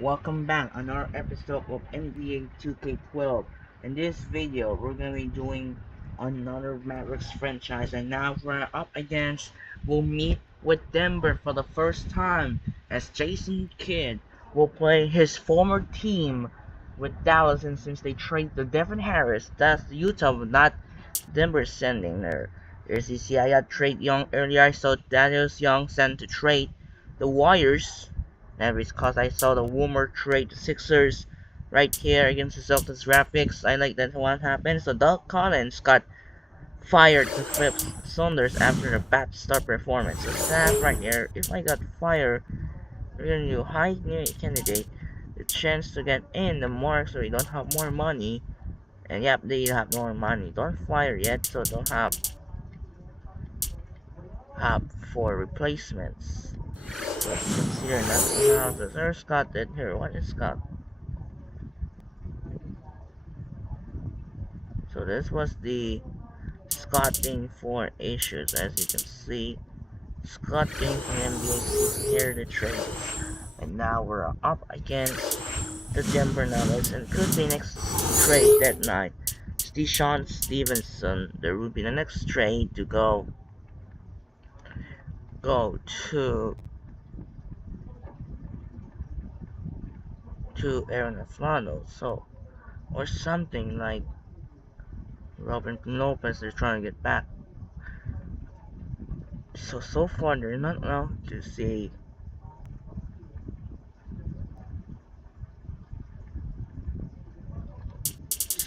Welcome back on our episode of NBA 2K12. In this video, we're going to be doing another Mavericks franchise, and now we're up against, we'll meet with Denver for the first time, as Jason Kidd will play his former team with Dallas, and since they traded the Devin Harris, that's Utah, not Denver sending there. As you see, I got trade Young earlier, I saw Darius Young sent to trade the Warriors. That is because I saw the Woomer trade the Sixers right here against the Celtics graphics. I like that what happened. So Doug Collins got fired to flip Saunders after a bad start performance. So sad right here. If I got fired, we're gonna do high candidate. The chance to get in the mark so we don't have more money. And yep, they have more money. Don't fire yet, so don't have for replacements. So as you can see here, nothing else. There's Scott dead here. What is Scott? So this was the scouting for issues. As you can see, scouting from NBA season here the trades. And now we're up against the Denver Nuggets, and could be next trade that night. Deshaun Stevenson, there will be the next trade to go to Aaron Aflano, so or something like Robin Lopez. They're trying to get back. So far they're not allowed to see.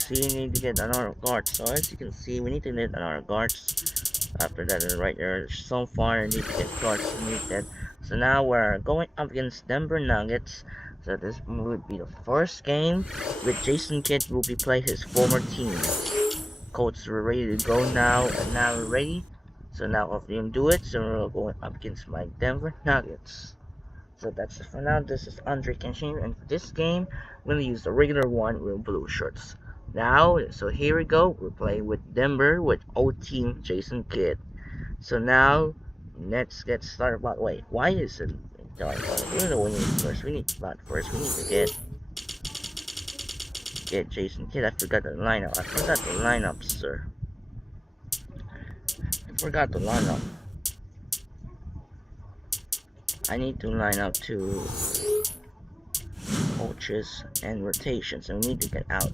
You need to get another guard. So as you can see, we need to get another guards. After that, right there, so far I need to get guards. We need that. So now we're going up against Denver Nuggets. So this would be the first game with Jason Kidd will be playing his former team. Coach, we're ready to go now, and now we're ready. So now if you do it, so we're going up against my Denver Nuggets. So that's it for now. This is Andre Kenshin, and for this game, we're gonna use the regular one with blue shirts. Now, so here we go. We're playing with Denver with old team Jason Kidd. So now, let's get started. But wait, why is it? We need first. We need first. We need to get Jason Kidd. I forgot the lineup. Sir. I forgot the lineup. I need to line up two coaches and rotations, and we need to get out.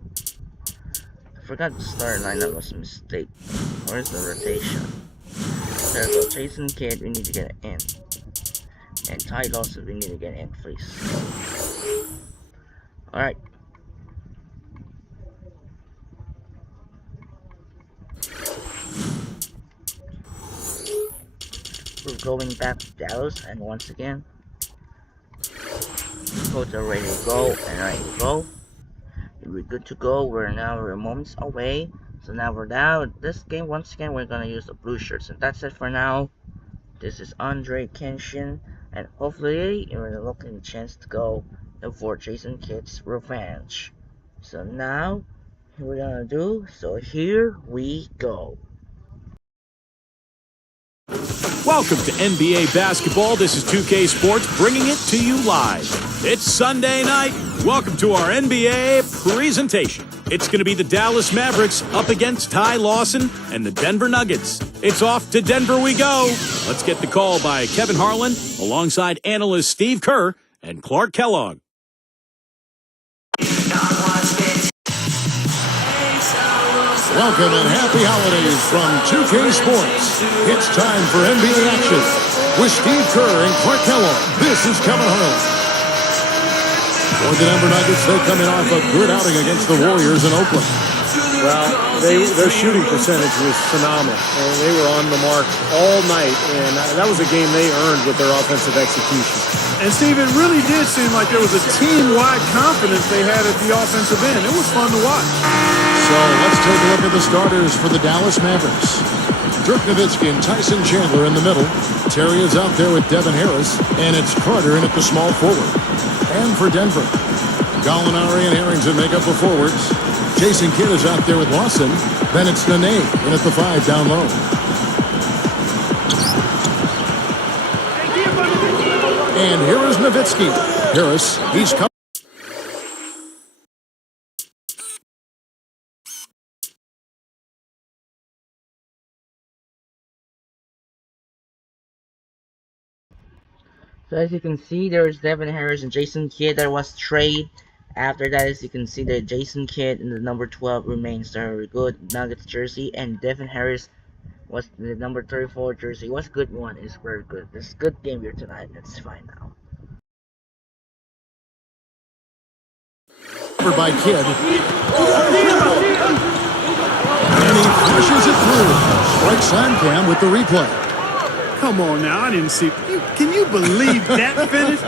I forgot the start lineup was a mistake. Where's the rotation? There we go. Jason Kidd, we need to get it in. And Ty Lawson, we need to get in, please. Alright. We're going back to Dallas, and once again, coach are ready to go, and ready to go. We're good to go. We're moments away. So now we're down. This game, once again, we're gonna use the blue shirts, and that's it for now. This is Andre Kenshin, and hopefully you're looking a chance to go for Jason Kidd's revenge. So now, what we're gonna do. So here we go. Welcome to NBA basketball. This is 2K Sports bringing it to you live. It's Sunday night. Welcome to our NBA presentation. It's going to be the Dallas Mavericks up against Ty Lawson and the Denver Nuggets. It's off to Denver we go. Let's get the call by Kevin Harlan alongside analyst Steve Kerr and Clark Kellogg. Welcome and happy holidays from 2K Sports. It's time for NBA action with Steve Kerr and Clark Kellogg. This is Kevin Harlan. For the Denver Nuggets, they're coming off a good outing against the Warriors in Oakland. Well, their shooting percentage was phenomenal, and they were on the mark all night, and that was a game they earned with their offensive execution. And Steve, it really did seem like there was a team-wide confidence they had at the offensive end. It was fun to watch. So let's take a look at the starters for the Dallas Mavericks. Dirk Nowitzki and Tyson Chandler in the middle. Terry is out there with Devin Harris, and it's Carter in at the small forward. And for Denver, Gallinari and Harrington make up the forwards. Jason Kidd is out there with Lawson. Then it's Nene in at the 5 down low. And here is Nowitzki. Harris, he's coming. So as you can see, there's Devin Harris and Jason Kidd that was traded. After that, as you can see, that Jason Kidd in the number 12 remains the good Nuggets jersey, and Devin Harris was the number 34 jersey. Was good one. It's very good. This is a good game here tonight. It's fine now. By Kidd. And he pushes it through. Strike Slamcam with the replay. Come on now, I didn't see. Can you believe that finish?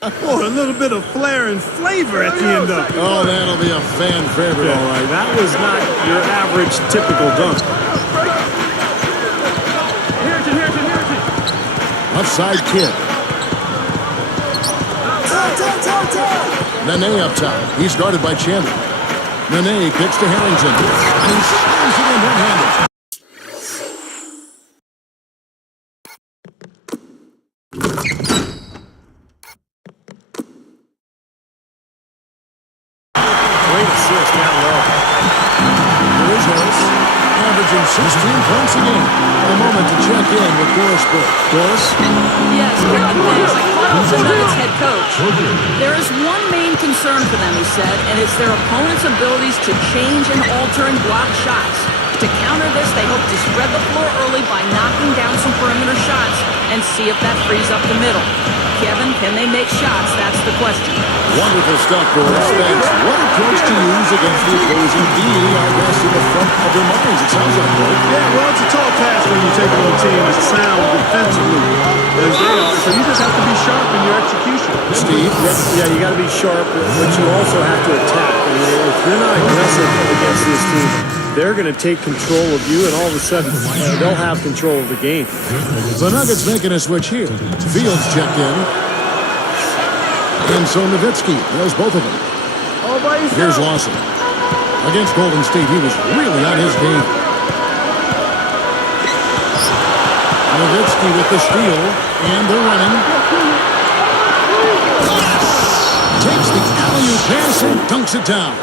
Oh, a little bit of flair and flavor at the end of it. Oh, that'll be a fan favorite, all right. That was not your average typical dunk. Outside Kidd. Nene up top. He's guarded by Chandler. Nene kicks to Harrington. And he slams it in one-handed. Great assist down low. Here is Harris, averaging 16 points a game. A moment to check in with Doris Burke. Doris? Yes, Kevin, thanks. I caught up the Nuggets head coach. There is one main concern for them, he said, and it's their opponent's abilities to change and alter and block shots. To counter this, they hope to spread the floor early by knocking down some perimeter shots and see if that frees up the middle. Kevin, can they make shots? That's the question. Wonderful stuff, Doris. Thanks. What approach to use against the opposing D, I guess, in the front of their minds, it sounds like, right? Yeah, well, it's a tall task when you take on a team as sound defensively as they are, so you just have to be sharp in your execution. Steve? Yeah, you got to be sharp, but you also have to attack. I mean, if you're not aggressive against this team, they're going to take control of you, and all of a sudden, they'll have control of the game. The Nuggets making a switch here. Fields checked in. And so Nowitzki knows both of them. Here's Lawson. Against Golden State, he was really on his game. Nowitzki with the steal, and they're running. Takes the alley-oop pass and dunks it down.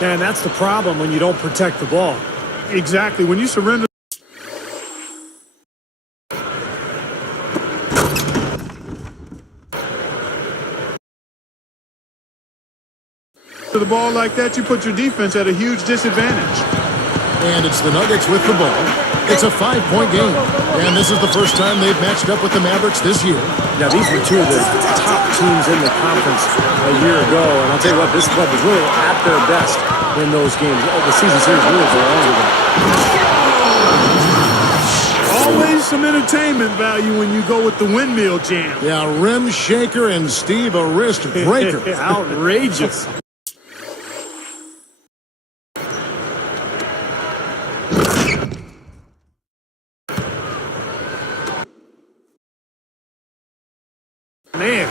And that's the problem when you don't protect the ball. Exactly. When you surrender to the ball like that, you put your defense at a huge disadvantage. And it's the Nuggets with the ball. It's a 5-point game. And this is the first time they've matched up with the Mavericks this year. Now, these were two of the top teams in the conference a year ago. And I'll tell you what, this club was really at their best in those games. The season series really belongs to them. Always some entertainment value when you go with the windmill jam. Yeah, rim shaker and Steve a wrist breaker. Outrageous. Man.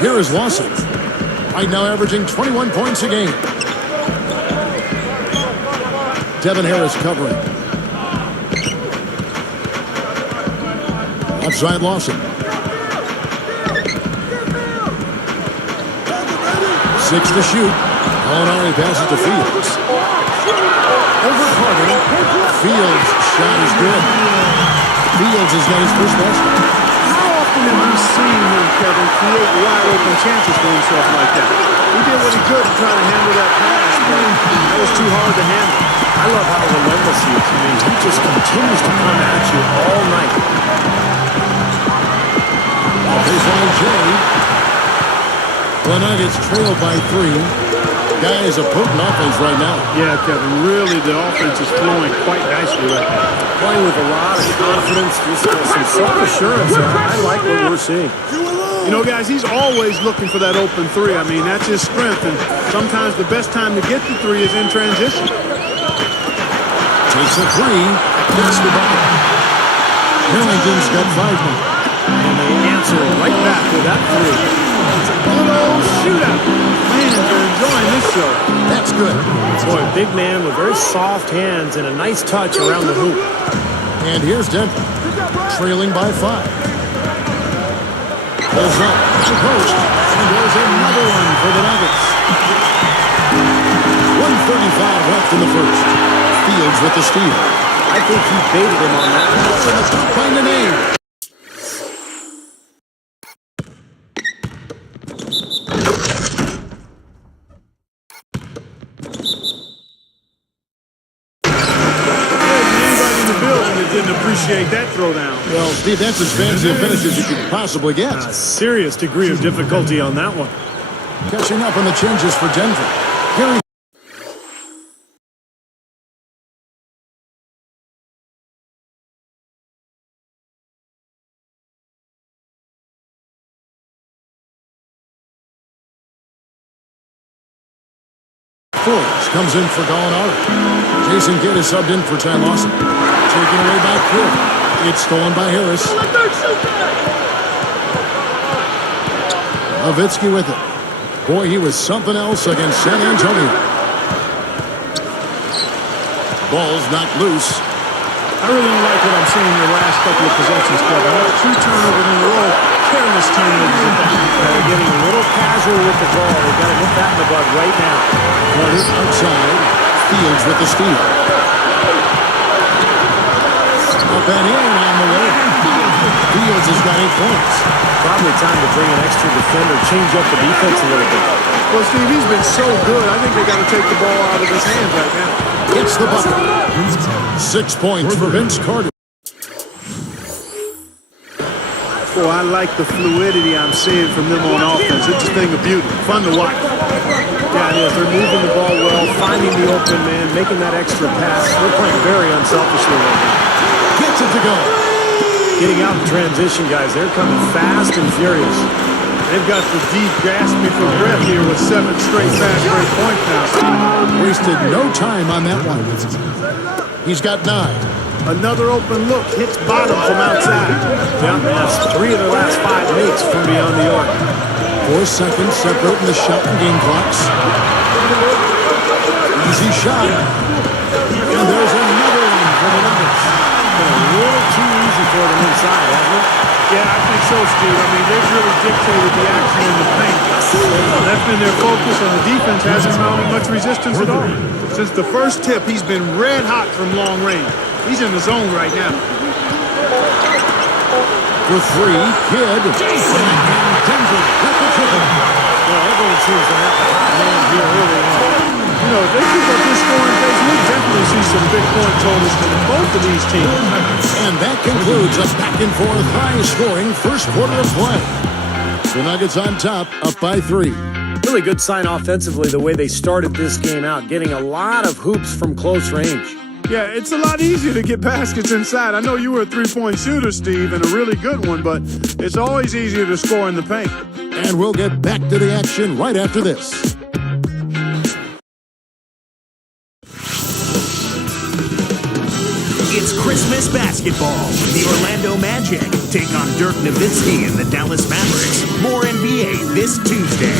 Here is Lawson. Right now averaging 21 points a game. Devin Harris covering. Outside Lawson. 6 to shoot. Molinari passes to Fields. Over Carter. Fields' shot is good. Fields has got his first basket. Have you seen him, Kevin, create wide open chances for himself like that? He did what he could to try to handle that pass, but that was too hard to handle. I love how relentless he is. I mean, he just continues to come at you all night. Baseline J. The Nuggets trail by 3. Guys, a potent offense right now. Yeah, Kevin, really the offense is flowing quite nicely right now. Playing with a lot of confidence, just some self-assurance. I like what we're seeing. You know, guys, he's always looking for that open three. I mean, that's his strength, and sometimes the best time to get the three is in transition. Takes a 3. Gets the bucket. Harrington's got 5 now. And they answer right back with that 3. Good old shootout. Fans are enjoying this show. That's good. Boy, a big man with very soft hands and a nice touch around the hoop. And here's Denver, trailing by 5. Pulls up to the post. And there's another one for the Nuggets. 1:35 left in the first. Fields with the steal. I think he baited him on that. From the top by Nene. Didn't appreciate that throwdown. Well, Steve, that's as fancy a finish as you could possibly get. A serious degree of difficulty on that one. Catching up on the changes for Denver. Gary. Forbes comes in for Gallinari. Jason Kidd is subbed in for Ty Lawson. Taken away by Kidd. It's stolen by Harris. Nowitzki with it. Boy, he was something else against San Antonio. Ball's not loose. I really don't like what I'm seeing in the last couple of possessions, Kevin. That's 2 turnovers in a row. Careless turnovers. They're getting a little casual with the ball. They've got to nip that in the bud right now. Carter outside. Fields with the steal. Up and in on the way. Fields has got 8 points. Probably time to bring an extra defender, change up the defense a little bit. Well, Steve, he's been so good. I think they got to take the ball out of his hands right now. Gets the bucket. 6 points for Vince Carter. Boy, I like the fluidity I'm seeing from them on offense. It's a thing of beauty. Fun to watch. Yeah, it is. They're moving the ball well, finding the open man, making that extra pass. They're playing very unselfishly right now. Gets it to go. Getting out in transition, guys. They're coming fast and furious. They've got the deep gasping for breath here with 7 straight fast break points now. Wasted no time on that one. He's got 9. Another open look. Hits bottom from outside. Yeah, that's 3 of their last 5 makes from beyond the arc. 4 seconds separating the shot and game clocks. Easy shot. And there's another one for the Nuggets. Been a little too easy for them inside, hasn't it? Yeah, I think so, Steve. I mean, they've really dictated the action in the paint. That's been their focus, and the defense hasn't mounted much resistance at all. Since the first tip, he's been red hot from long range. He's in the zone right now. For 3, Kidd. And Denver with the triple. Well, everyone seems to have the hot hand here early on. You know, if they keep up this scoring pace, we'll definitely see some big point totals from both of these teams. And that concludes a back-and-forth high-scoring first quarter of play. The Nuggets on top, up by 3. Really good sign offensively the way they started this game out, getting a lot of hoops from close range. Yeah, it's a lot easier to get baskets inside. I know you were a 3-point shooter, Steve, and a really good one, but it's always easier to score in the paint. And we'll get back to the action right after this. It's Christmas basketball. The Orlando Magic take on Dirk Nowitzki and the Dallas Mavericks. More NBA this Tuesday.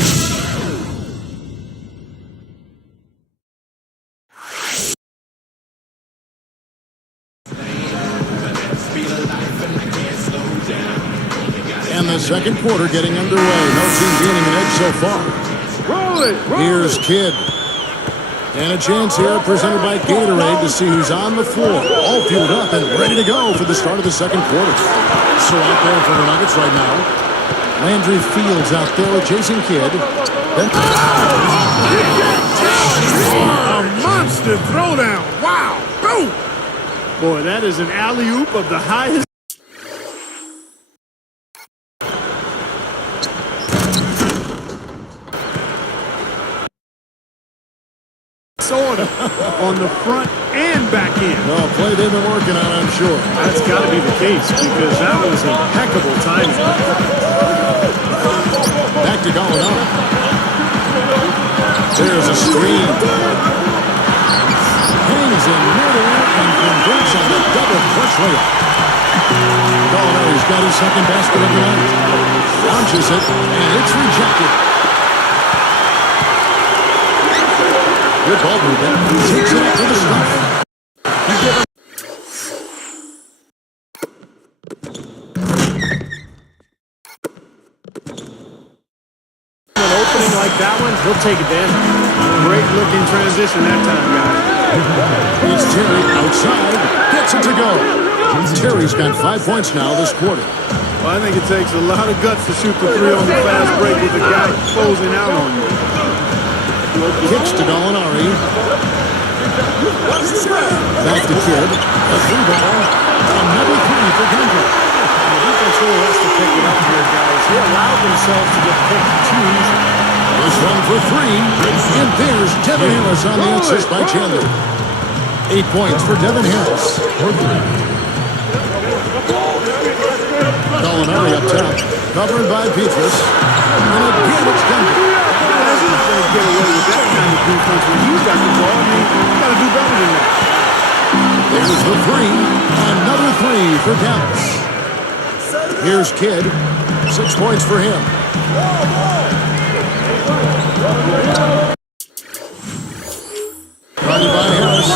And the second quarter getting underway. No team gaining an edge so far. Roll it! Here's Kidd. And a chance here presented by Gatorade to see who's on the floor. All fueled up and ready to go for the start of the second quarter. So out there for the Nuggets right now. Landry Fields out there with Jason Kidd. Then A monster throwdown! Wow! Boom! Boy, that is an alley-oop of the highest. On the front and back end. well, play they've been working on, I'm sure. That's got to be the case because that was impeccable timing. Back to going on. There's a screen. Hangs in midair and converts on a double clutch layup. Gallinari's got his second basket of the night. Launches it, and it's rejected. Good ball movement. Takes it up to the stuff. that one, he'll take advantage. Great looking transition that time, guys. It's Terry outside. Gets it to go. Terry's got 5 points now this quarter. Well, I think it takes a lot of guts to shoot the three on the fast break with the guy closing out on you. Kicks to Gallinari. Back to Kidd. A free ball. Another three for Denver. The defense really has to pick it up here, guys. They allowed themselves to get picked twos. This one for three. And there's Devin Harris on the assist by Chandler. 8 points for Devin Harris. Gallinari up top. Covered by Petrus. And again it's Denver. You're not going to get away with that kind of defense when you got the ball. I mean, you got to do better than that. There's the three. Another three for Dallas. Here's Kidd. 6 points for him. Guarded by Harris.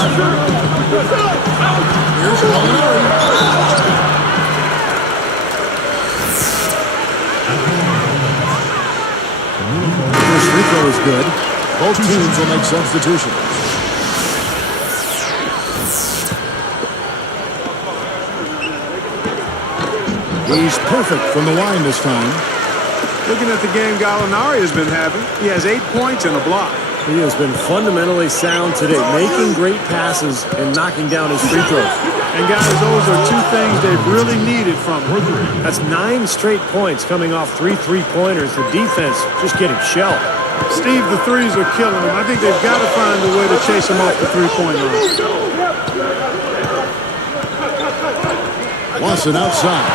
Here's Gallinari. First free throw is good. Both teams will make substitutions. He's perfect from the line this time. Looking at the game Gallinari has been having, he has 8 points and a block. He has been fundamentally sound today, making great passes and knocking down his free throws. And guys, those are two things they've really needed from him. That's 9 straight points coming off 3 3-pointers. The defense just getting shelled. Steve, the threes are killing him. I think they've got to find a way to chase him off the three-point line. Lawson outside.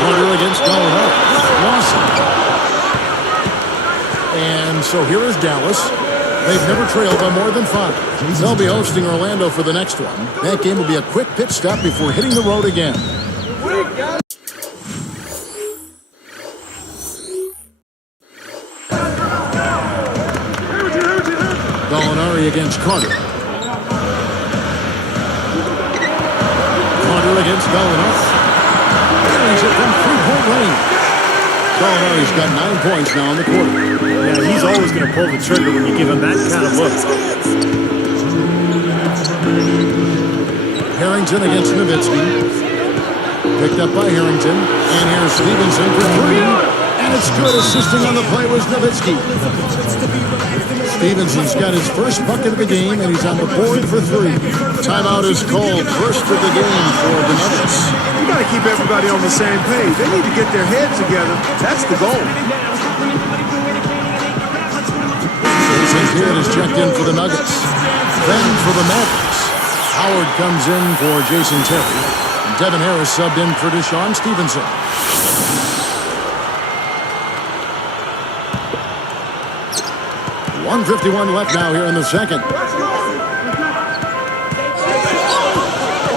Carter against Gallinari. Lawson. And so here is Dallas. They've never trailed by more than 5. They'll be hosting Orlando for the next one. That game will be a quick pit stop before hitting the road again. Gallinari against Carter. Carter against Gallinari. Carries it from three-point range. Gallinari's got 9 points now in the quarter. Yeah, he's always going to pull the trigger when you give him that kind of look. Harrington against Nowitzki. Picked up by Harrington. And here's Stevenson for 3. And it's good. Assisting on the play was Nowitzki. Stevenson's got his first bucket of the game, and he's on the board for 3. Timeout is called. First of the game for the Nuggets. You got to keep everybody on the same page. They need to get their heads together. That's the goal. St. Kidd is checked in for the Nuggets. Then for the Mavericks, Howard comes in for Jason Terry. And Devin Harris subbed in for Deshaun Stevenson. .151 left now here in the second.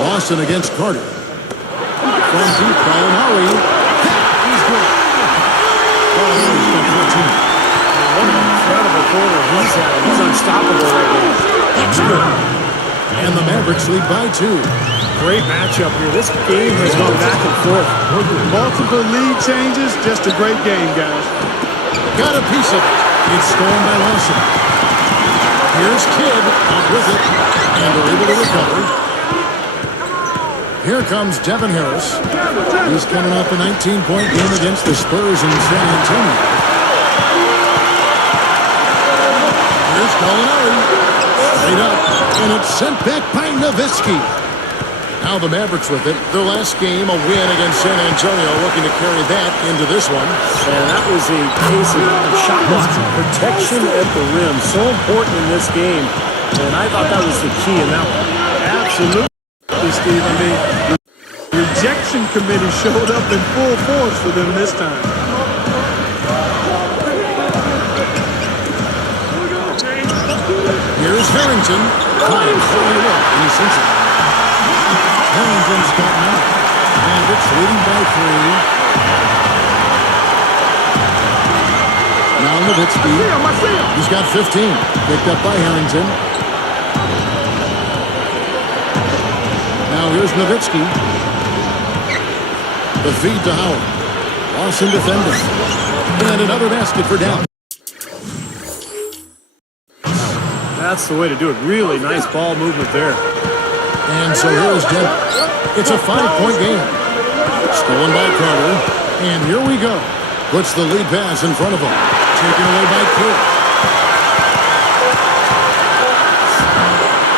Boston against Carter. From deep, Gallinari. He's good. Gallinari's got 14. What an incredible quarter he's had. He's unstoppable right now. That's good. And the Mavericks lead by 2. Great matchup here. This game has gone back and forth. Multiple lead changes. Just a great game, guys. Got a piece of it. It's stolen by Lawson. Here's Kidd up with it. And they're able to recover. Here comes Devin Harris. He's coming off a 19-point game against the Spurs in San Antonio. Here's Gallinari. Straight up. And it's sent back by Nowitzki. Now the Mavericks with it. Their last game, a win against San Antonio, looking to carry that into this one. And that was a case of shot blocking. Protection at the rim. So important in this game. And I thought that was the key in that one. Absolutely, Steve. I mean, the rejection committee showed up in full force for them this time. Here's Harrington. 5-41 in Cincinnati. Harrington's got 9. And it's leading by 3. Now Nowitzki. He's got 15. Picked up by Harrington. Now here's Nowitzki. The feed to Howard. Lawson defending. And another basket for Dallas. That's the way to do it. Really nice ball movement there. And so here's Denver. It's a 5-point game. Stolen by Carter. And here we go. Puts the lead pass in front of him. Taken away by Cook.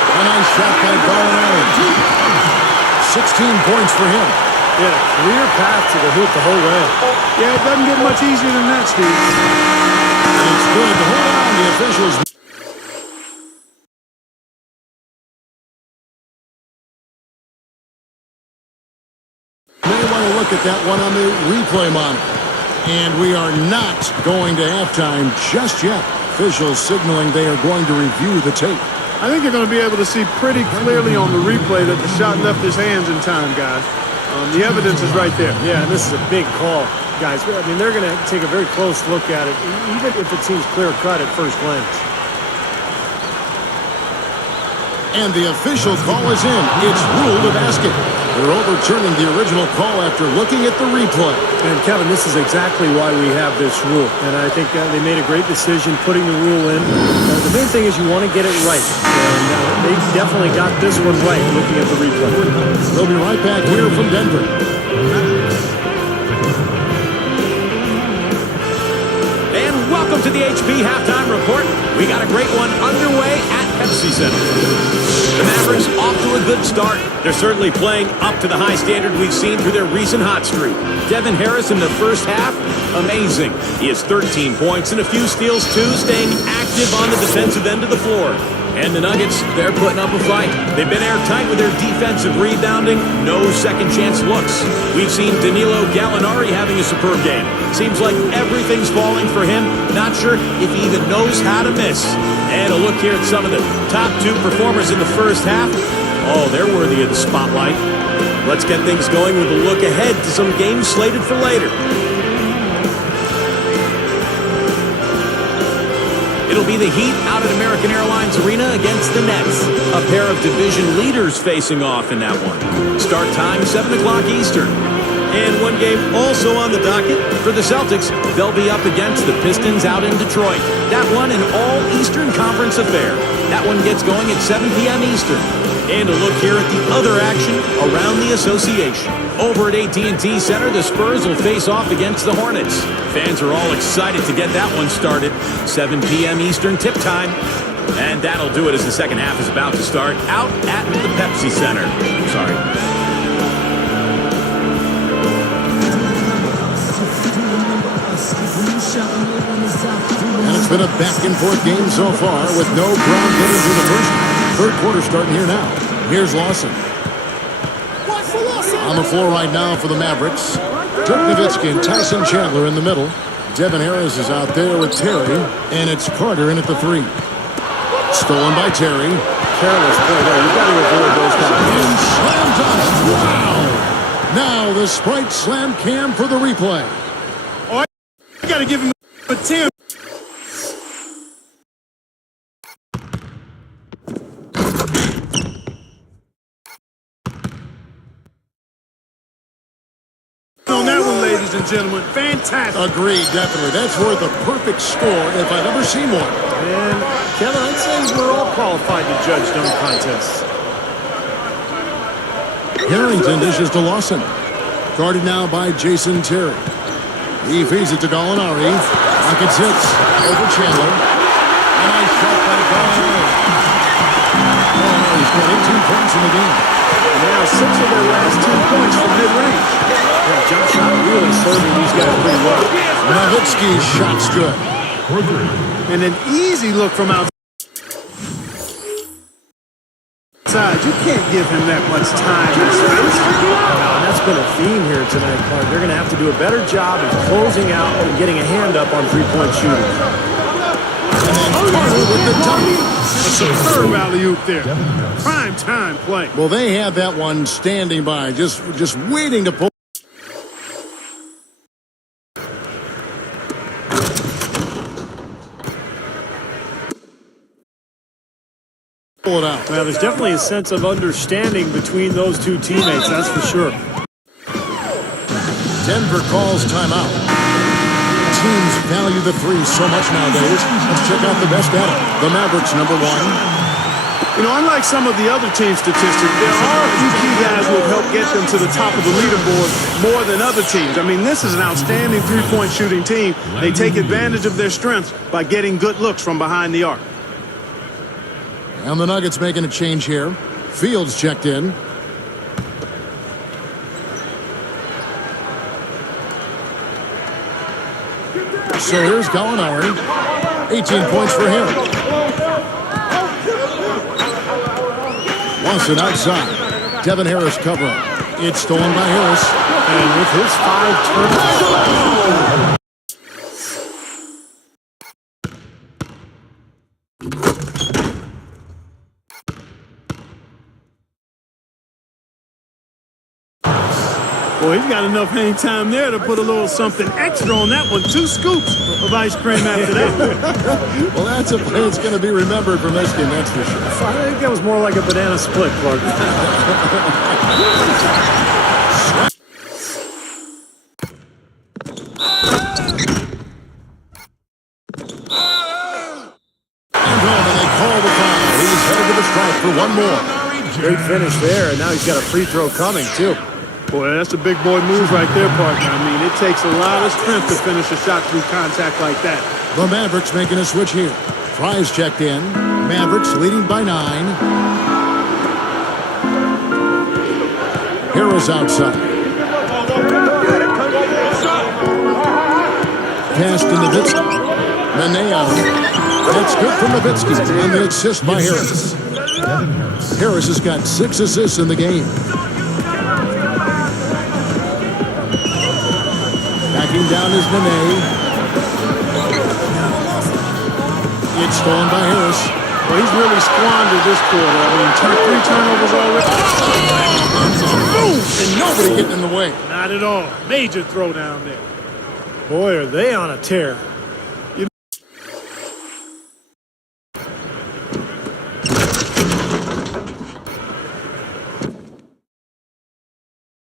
A nice shot by Gallinari. 16 points for him. He had a clear path to the hoop the whole way. Yeah, it doesn't get much easier than that, Steve. And it's good to hold on. The officials. May want to look at that one on the replay monitor. And we are not going to halftime just yet. Officials signaling they are going to review the tape. I think you're going to be able to see pretty clearly on the replay that the shot left his hands in time, guys. The evidence is right there. Yeah, and this is a big call, guys. I mean, they're going to take a very close look at it, even if it seems clear-cut at first glance. And the official call is in. It's ruled a basket. They're overturning the original call after looking at the replay. And, Kevin, this is exactly why we have this rule. And I think they made a great decision putting the rule in. The main thing is you want to get it right. And they definitely got this one right looking at the replay. We'll be right back here from Denver. And welcome to the HP Halftime Report. We got a great one underway at Pepsi Center. The Mavericks off to a good start. They're certainly playing up to the high standard we've seen through their recent hot streak. Devin Harris in the first half, amazing. He has 13 points and a few steals too, staying active on the defensive end of the floor. And the Nuggets, they're putting up a fight. They've been airtight with their defensive rebounding. No second chance looks. We've seen Danilo Gallinari having a superb game. Seems like everything's falling for him. Not sure if he even knows how to miss. And a look here at some of the top two performers in the first half. Oh, they're worthy of the spotlight. Let's get things going with a look ahead to some games slated for later. It'll be the Heat out at American Airlines Arena against the Nets. A pair of division leaders facing off in that one. Start time, 7 o'clock Eastern. And one game also on the docket for the Celtics. They'll be up against the Pistons out in Detroit. That one an all-Eastern Conference affair. That one gets going at 7 p.m. Eastern. And a look here at the other action around the association. Over at AT&T Center, the Spurs will face off against the Hornets. Fans are all excited to get that one started. 7 p.m. Eastern tip time. And that'll do it as the second half is about to start out at the Pepsi Center. Sorry. And it's been a back-and-forth game so far with no ground getters in the first. Third quarter starting here now. Here's Lawson. On the floor right now for the Mavericks. Dirk Nowitzki and Tyson Chandler in the middle. Devin Harris is out there with Terry. And it's Carter in at the 3. Stolen by Terry. Careless play there. You've got to avoid those guys. And slammed on it. Wow! Now the Sprite Slam cam for the replay. Oh, I got to give him a 10. On that one, ladies and gentlemen, fantastic. Agreed, definitely. That's worth a perfect score if I've ever seen one. And, Kevin, I'd say we're all qualified to judge dunk contests. Harrington dishes to Lawson. Guarded now by Jason Terry. He feeds it to Gallinari. Rockets hits over Chandler. A nice shot by Gallinari. Oh, he's got 18 points in the game. And now 6 of their last 10 points from mid-range. Yeah, jump shot really serving these guys pretty well. Nowitzki's shot's good. And an easy look from outside. You can't give him that much time and space. And that's been a theme here tonight, Clark. They're going to have to do a better job of closing out and getting a hand up on three-point shooting. And then Carter with the dunk. It's a third alley-oop there. Prime time play. Well, they had that one standing by, just waiting to pull. Pull it out. Well, there's definitely a sense of understanding between those two teammates, that's for sure. Denver calls timeout. Teams value the three so much nowadays. Let's check out the best at it. The Mavericks, number one. You know, unlike some of the other team statistics, there are a few key guys who have helped get them to the top of the leaderboard more than other teams. I mean, this is an outstanding three-point shooting team. They take advantage of their strengths by getting good looks from behind the arc. And the Nuggets making a change here. Fields checked in. So here's Gallinari. 18 points for him. Watson outside. Devin Harris covering. It's stolen by Harris. And with his 5 turnovers. Boy, he's got enough hang time there to put a little something extra on that one. 2 scoops of ice cream after that. Well, that's a play that's going to be remembered from this game, that's for sure. I think that was more like a banana split, Clark. And they call the foul. He's headed to the stripe for one more. Great finish there, and now he's got a free throw coming, too. Boy, that's a big boy move right there, partner. I mean, it takes a lot of strength to finish a shot through contact like that. The Mavericks making a switch here. Fry's checked in. Mavericks leading by 9. Harris outside. Pass to Nowitzki. Nene. That's good for Nowitzki. And the assist by Harris. Harris has got 6 assists in the game. Backing down is Nene. It's stolen by Harris. Well, he's really squandered this quarter. I mean, 3 turnovers already. And nobody getting in the way. Not at all. Major throwdown there. Boy, are they on a tear.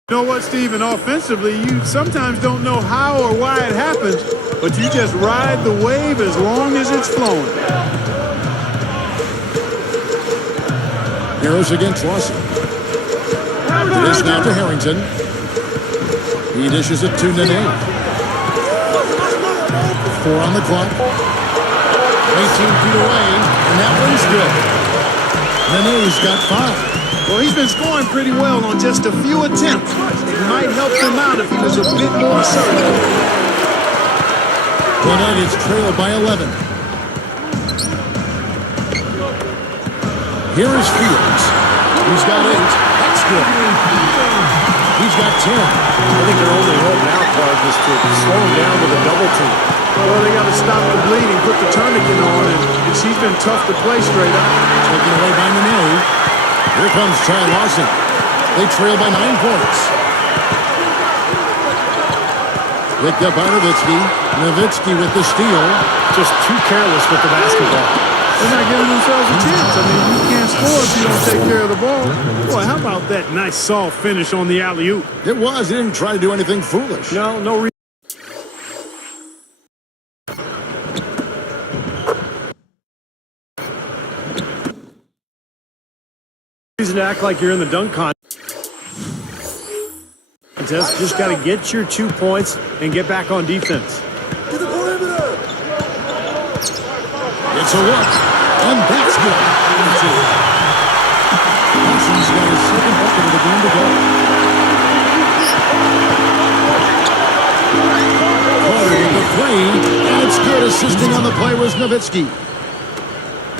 You know what, Steven? Offensively, you sometimes don't know how or why it happens, but you just ride the wave as long as it's flowing. Harris against Lawson. It is now to Harrington. He dishes it to Nene. 4 on the clock. 18 feet away, and that one's good. Nene's got 5. Well, he's been scoring pretty well on just a few attempts. It might help him out if he was a bit more assertive. The Nuggets trail by 11. Here is Fields. He's got 8. That's good. He's got 10. I think their only hope now, Clark, is to slow him down with a double team. Well, they got to stop the bleeding, put the tourniquet on, and he's been tough to play straight up. Taken away by Nene. Here comes Ty Lawson. They trail by 9 points. Picked up by Nowitzki. Nowitzki with the steal. Just too careless with the basketball. They're not giving themselves a chance. I mean, you can't score if you don't take care of the ball. Boy, how about that nice soft finish on the alley-oop? It was. He didn't try to do anything foolish. No reason. To act like you're in the dunk contest. Just got to get your 2 points and get back on defense. It's a look, and that's good. Watson's got his second bucket of the game to go. Carter with the 3, and it's good. Assisting on the play was Nowitzki.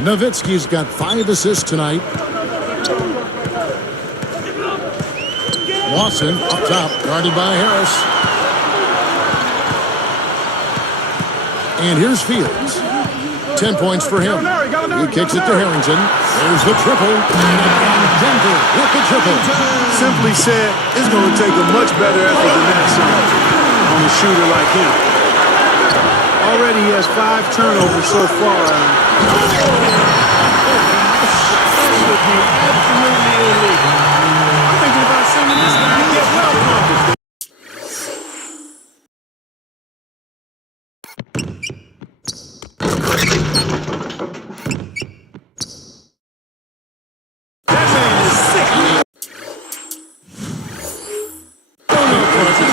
Nowitzki's got 5 assists tonight. Lawson up top, guarded by Harris. And here's Fields. 10 points for him. He kicks it to Harrington. There's the triple. And Denver with the triple. Simply said, it's going to take a much better effort than that, son, on a shooter like him. Already he has 5 turnovers so far. Should be absolutely illegal. I'm thinking about sending this guy to get well accomplished.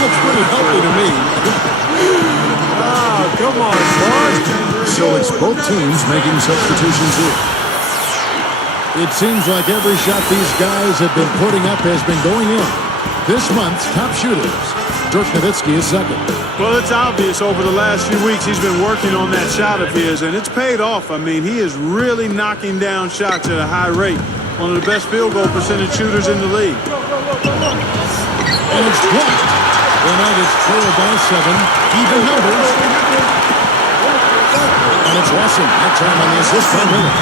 looks pretty healthy to me. Oh, come on, Clark. So it's both teams making substitutions here. It seems like every shot these guys have been putting up has been going in. This month's top shooters, Dirk Nowitzki is second. Well, it's obvious over the last few weeks he's been working on that shot of his, and it's paid off. I mean, he is really knocking down shots at a high rate. One of the best field goal percentage shooters in the league. And it's blocked. The Nuggets trail by 7. Even numbers. And it's Watson. That time on the assist by Miller.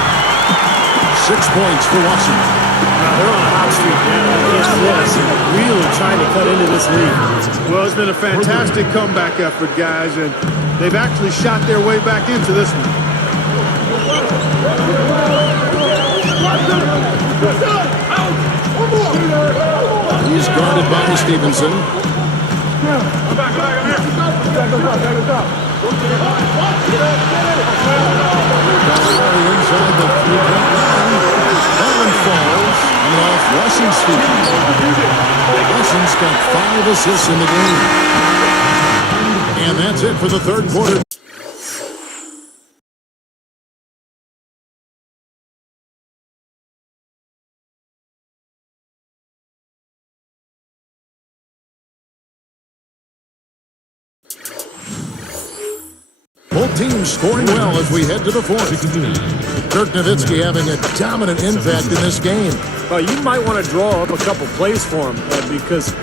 6 points for Watson. Now, they're on a hot streak now against this and really trying to cut into this lead. Well, it's been a fantastic comeback effort, guys, and they've actually shot their way back into this one. He's guarded by Stevenson. Gallinari inside the three-point line. That one falls. And off Russell's feet. Russell's got 5 assists in the game. And that's it for the third quarter. Both teams scoring well as we head to the fourth. Dirk Nowitzki having a dominant impact in this game. Well, you might want to draw up a couple plays for him because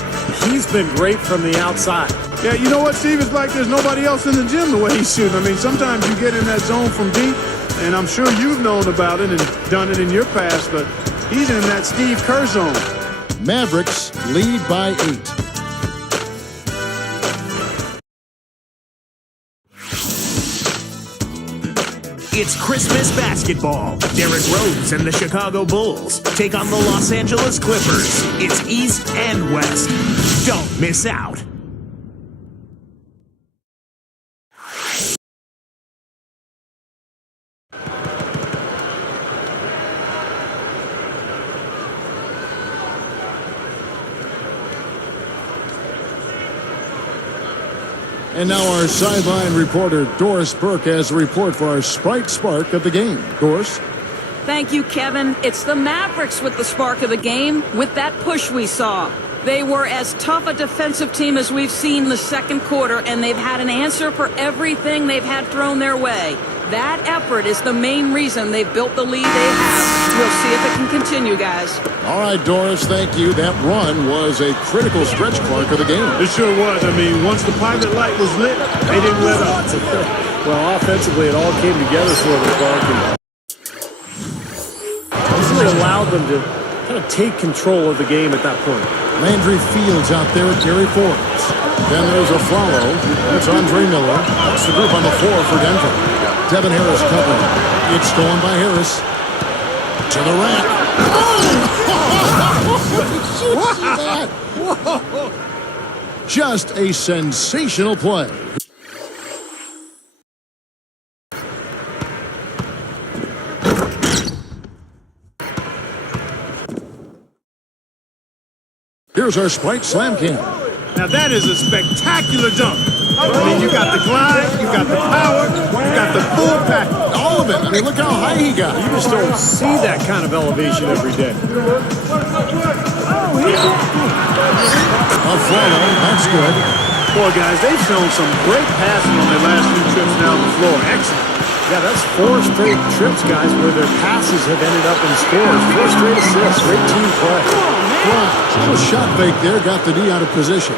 he's been great from the outside. Yeah, you know what, Steve? It's like there's nobody else in the gym the way he's shooting. I mean, sometimes you get in that zone from deep, and I'm sure you've known about it and done it in your past, but he's in that Steve Kerr zone. Mavericks lead by 8. It's Christmas basketball. Derrick Rose and the Chicago Bulls take on the Los Angeles Clippers. It's East and West. Don't miss out. And now our sideline reporter, Doris Burke, has a report for our Sprite Spark of the game. Doris? Thank you, Kevin. It's the Mavericks with the spark of the game, with that push we saw. They were as tough a defensive team as we've seen the second quarter, and they've had an answer for everything they've had thrown their way. That effort is the main reason they've built the lead they have. We'll see if it can continue, guys. All right, Doris, thank you. That run was a critical stretch, Clark, of the game. It sure was. I mean, once the pilot light was lit, they didn't let up. Well, offensively, it all came together for them, Clark. This really allowed them to kind of take control of the game at that point. Landry Fields out there at Gary Forbes. Then there's a follow. That's Andre Miller. That's the group on the floor for Denver. Devin Harris covering. It's stolen by Harris. To the rack. Oh! Did you see that? Just a sensational play. Here's our Sprite Slam Cam. Now that is a spectacular dunk. I mean, you got the glide, you got the power, you got the full package. All of it. I mean, look how high he got. You just don't see that kind of elevation every day. A follow. That's good. Boy, guys, they've shown some great passing on their last few trips down the floor. Excellent. Yeah, that's 4 straight trips, guys, where their passes have ended up in scores. 4 straight assists. Great team play. Well, a little shot fake there got the D out of position.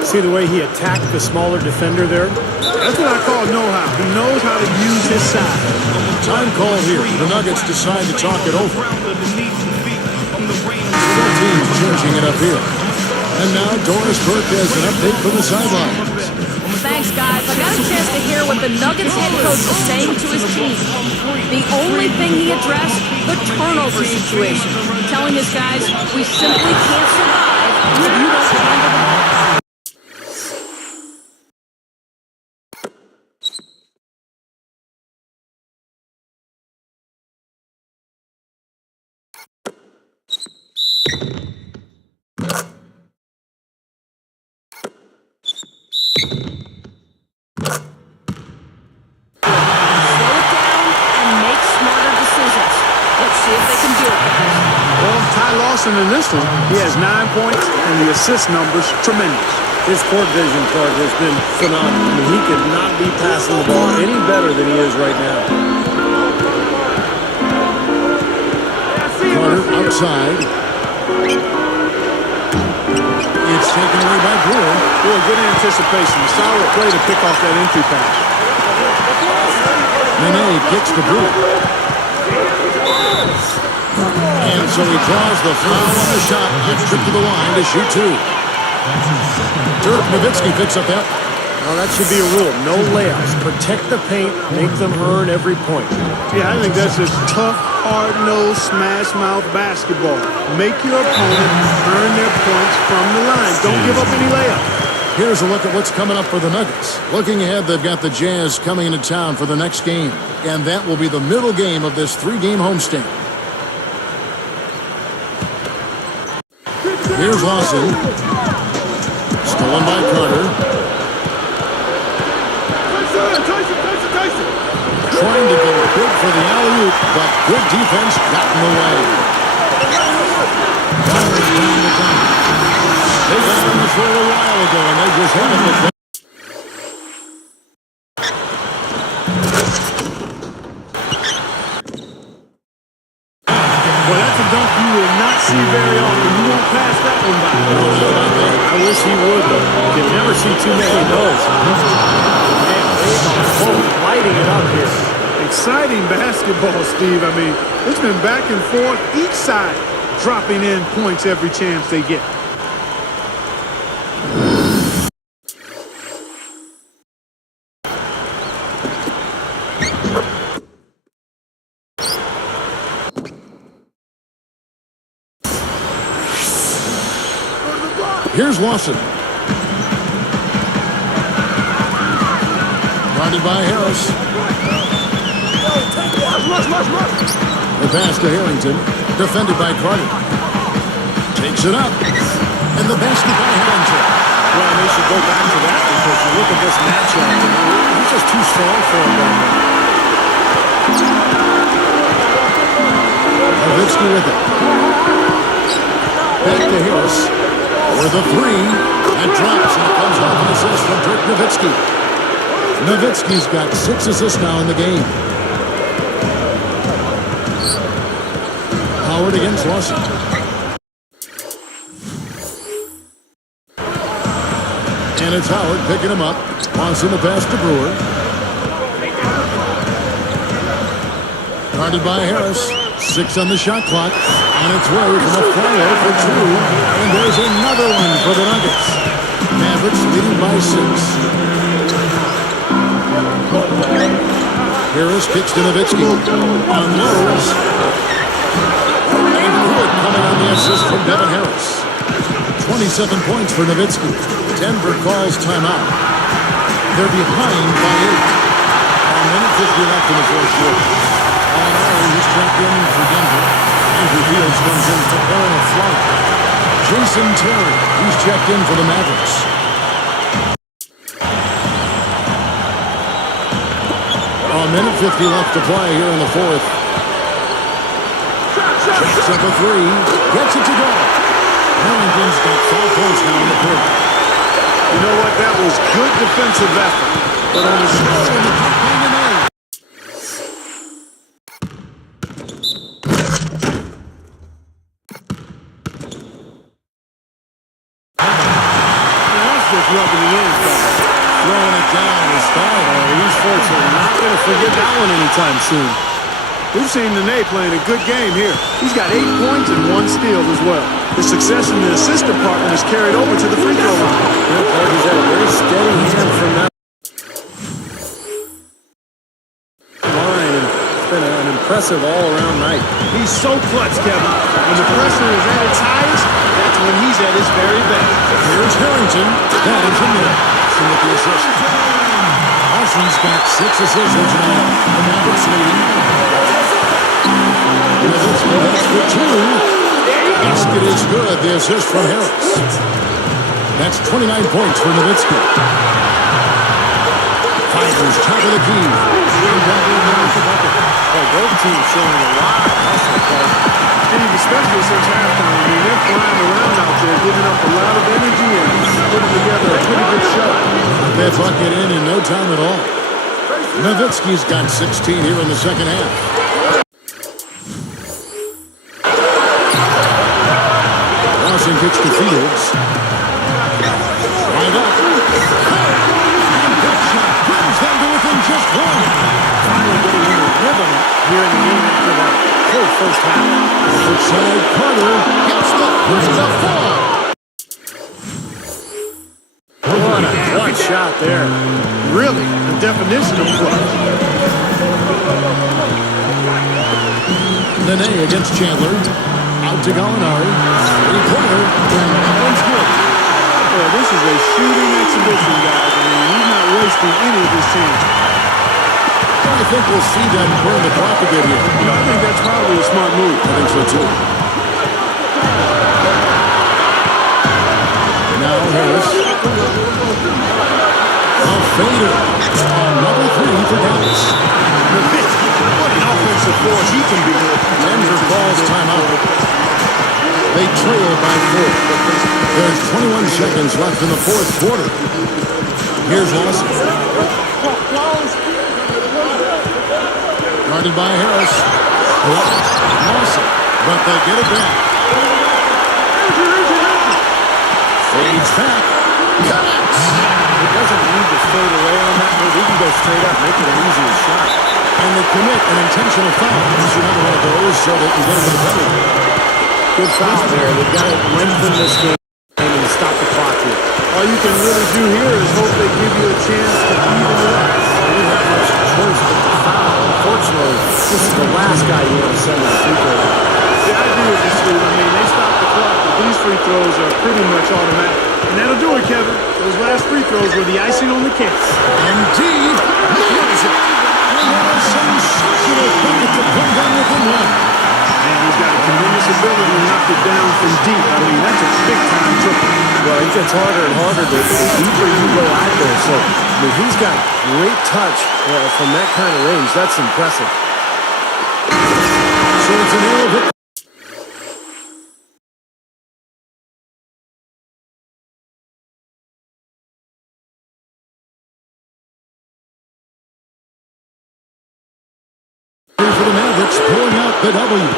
See the way he attacked the smaller defender there? That's what I call know-how. He knows how to use his size. Time call here. The Nuggets decide to talk it over. Both teams changing it up here. And now Doris Burke has an update from the sidelines. Thanks, guys. I got a chance to hear what the Nuggets head coach was saying to his team. The only thing he addressed, the turnover situation. Telling his guys, we simply can't survive if you don't handle the ball. Slow it down and make smarter decisions. Let's see if they can do it, guys. Well, Ty Lawson in this one, he has 9 points, and the assist numbers tremendous. His court vision card has been phenomenal. I mean, he could not be passing the ball any better than he is right now. Carter outside. It's taken away by Brewer. Boy, good anticipation. Solid play to pick off that entry pass. Nene kicks to Brewer. And so he draws the foul on the shot and trip to the line to shoot two. Dirk Nowitzki picks up that. Well, that should be a rule. No layups. Protect the paint. Make them earn every point. Yeah, I think that's just tough, hard-nosed, smash-mouth basketball. Make your opponent earn their points from the line. Don't give up any layups. Here's a look at what's coming up for the Nuggets. Looking ahead, they've got the Jazz coming into town for the next game. And that will be the middle game of this 3-game homestand. Here's Lawson. Stolen by Carter. Trying to go big for the alley-oop, but good defense got in the way. Carter's down the gun. They got him this role a while ago, and they just haven't looked back. Well, that's a dunk you will not see very often. You won't pass that one by. I wish he would, though. You can never see too many of those. Man, Wade on both, lighting it up here. Exciting basketball, Steve. I mean, it's been back and forth. Each side dropping in points every chance they get. Here's Lawson. Guarded by Harris. The pass to Harrington. Defended by Carter. Takes it up. And the basket by Harrington. Well, they should go back to that because you look at this matchup, he's just too strong for him right now. Nowitzki with it. Back to Harris. For the three. That drops and it comes off an assist from Dirk Nowitzki. Nowitzki's got 6 assists now in the game. Howard against Lawson. And it's Howard picking him up. Lawson the pass to Brewer. Guarded by Harris. 6 on the shot clock. On its way from a flyover for 2. And there's another one for the Nuggets. Mavericks leading by 6. Harris kicks to Nowitzki. Unloads. And Pruitt coming on the assist from Devin Harris. 27 points for Nowitzki. Denver calls timeout. They're behind by 8. 1:50 left in the fourth quarter. He's checked in for Denver. Andrew Fields comes in for Aaron Flott. Jason Terry, he's checked in for the Mavericks. A minute 50 left to play here in the fourth. Checks up a three. Gets it to go. Harrington's got 5 points now in the quarter. You know what? That was good defensive effort. But on the score in the top end of rubbing the ends back. Throwing it down to start. These folks are not going to forget that one anytime soon. We've seen Nene playing a good game here. He's got 8 points and 1 steal as well. The success in the assist department is carried over to the free throw line. He's got a very steady hand from that line, and it's been an impressive all-around night. He's so clutch, Kevin. When the pressure is at its highest, that's when he's at his very best. Here's Harrington. That is in there. Lawson with the assist. Lawson's got 6 assists tonight. The Mavericks leading. Nowitzki hits for 2. Basket is good. The assist from Harris. That's 29 points for Nowitzki. Fires top of the key. Well, both teams showing a lot of hustle play. Steve, especially since halftime. I mean, they're flying around out there, giving up a lot of energy and putting together a pretty good shot. That bucket in no time at all. Nowitzki's got 16 here in the second half. Lawson kicks to Fields. Right up. And that shot brings them to within just one. Finally getting in a rhythm here in the game after that whole first half. Outside Carter gets the first of four. What a shot there. Really, the definition of clutch. Nene against Chandler. Out to Gallinari. Three-pointer. And that one's good. Boy, this is a shooting exhibition, guys. I mean, he's not wasting any of his chances. I think we'll see them burn the clock a bit here. You know, I think that's probably a smart move. I think so, too. Now Harris. A fader. Number 3 for Dallas. What an offensive force he can be. Denver calls timeout. They trail by 4. There's 21 seconds left in the fourth quarter. Here's Lawson. Guarded by Harris. Lawson, but they get it back. Fades back. Connects. He doesn't need to fade away on that move. He can go straight up, make it an easier shot. And they commit an intentional foul. It's another one of those so they can get it to the penalty. Good foul there. They've got to lengthen this game and stop the clock here. All you can really do here is hope they give you a chance to even it up. They didn't have much choice but to foul. Unfortunately, this is the last guy you want to send to the free throw line. Yeah, I agree with you, Steve. I mean, they stop the clock, but these free throws are pretty much automatic. And that'll do it, Kevin. Those last free throws were the icing on the cake. Indeed, nails it. Another sensational bucket to bring down within one. And he's got a tremendous ability to knock it down from deep. I mean, that's a big-time triple. Well, it gets harder and harder the deeper you go out there. So, I mean, he's got great touch from that kind of range. That's impressive. So it's an air hit. For the Mavericks, pulling out the W.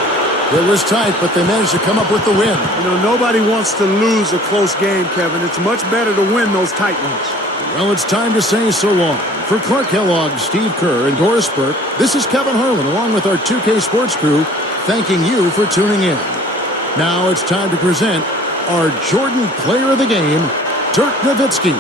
It was tight, but they managed to come up with the win. You know, nobody wants to lose a close game, Kevin. It's much better to win those tight ones. Well, it's time to say so long. For Clark Kellogg, Steve Kerr, and Doris Burke, this is Kevin Harlan along with our 2K Sports crew, thanking you for tuning in. Now it's time to present our Jordan Player of the Game, Dirk Nowitzki.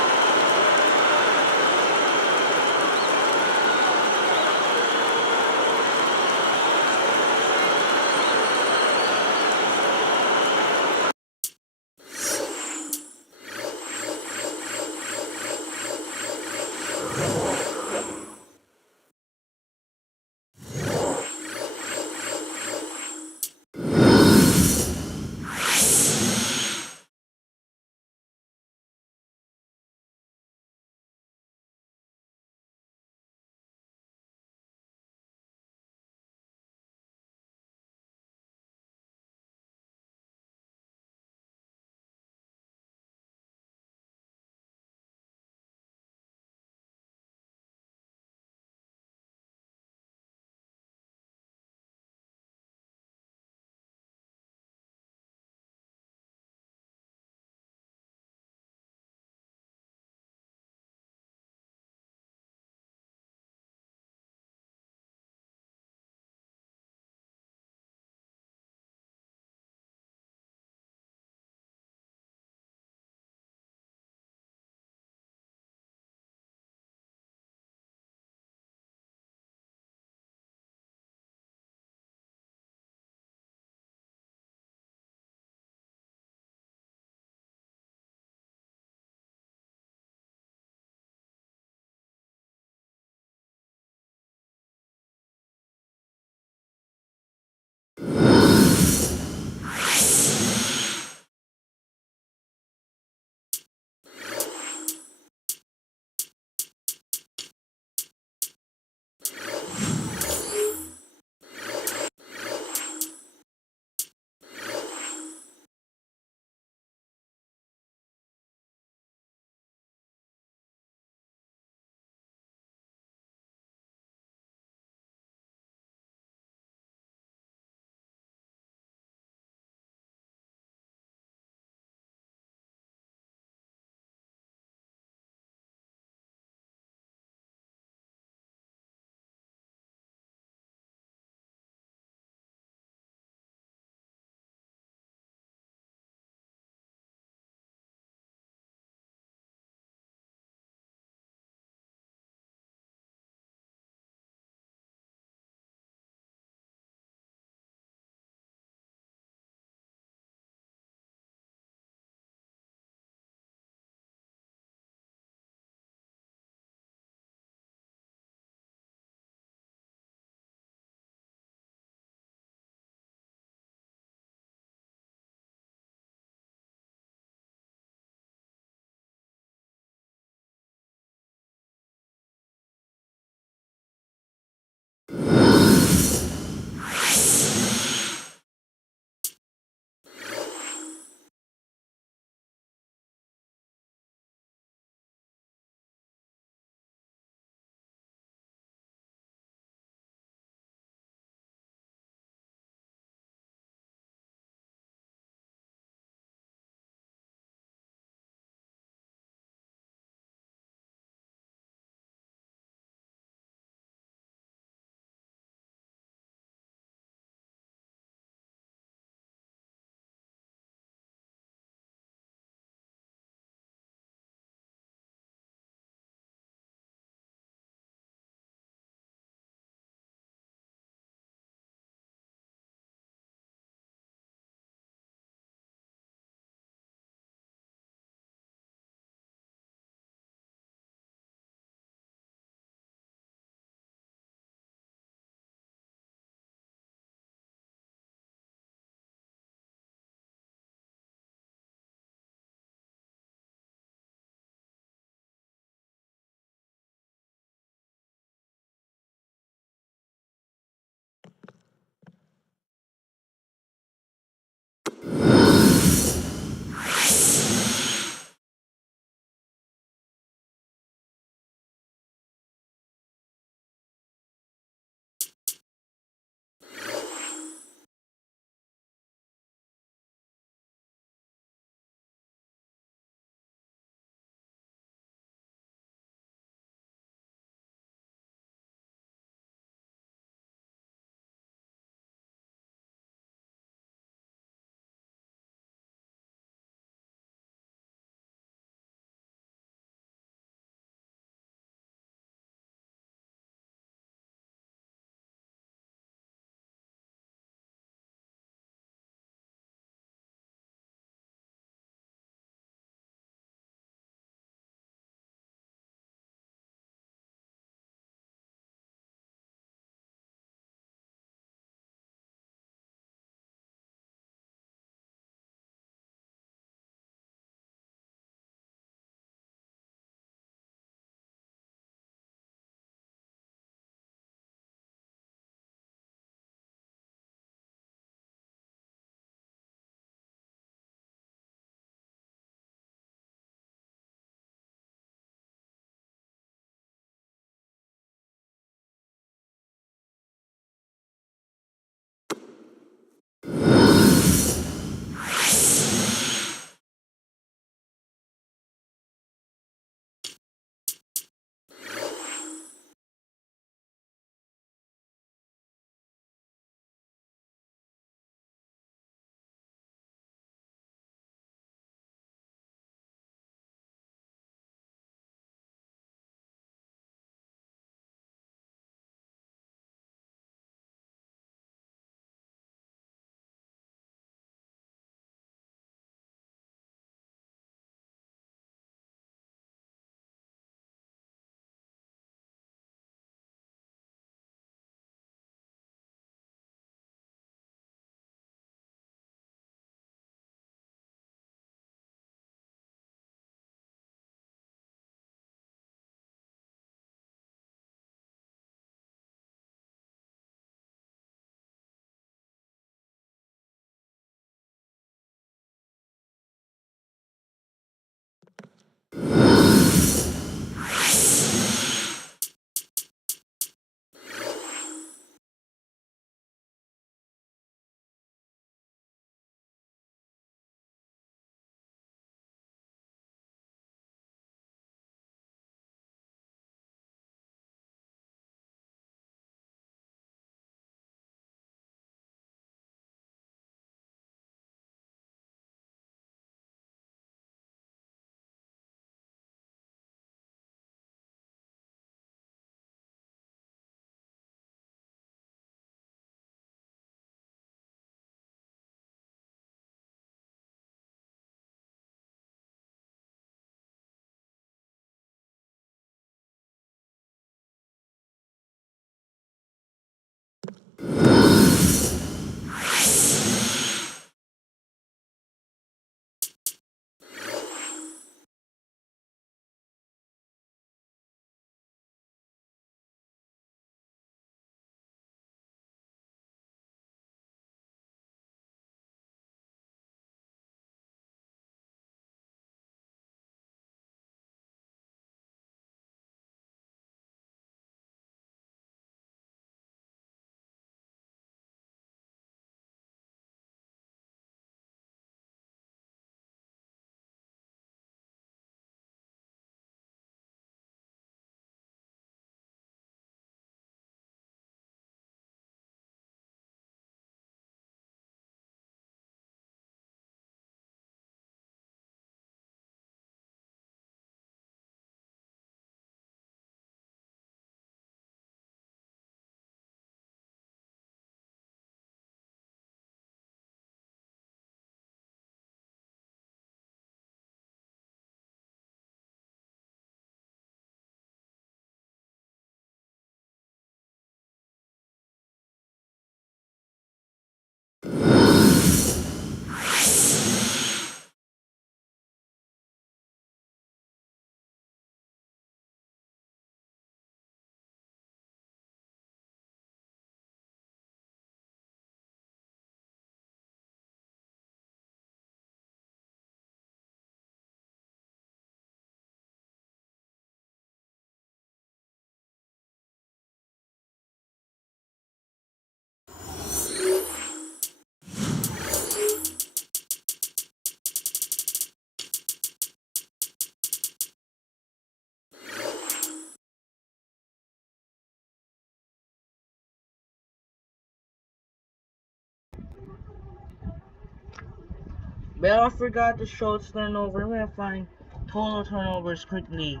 But I forgot to show its turnover. I'm gonna find total turnovers quickly.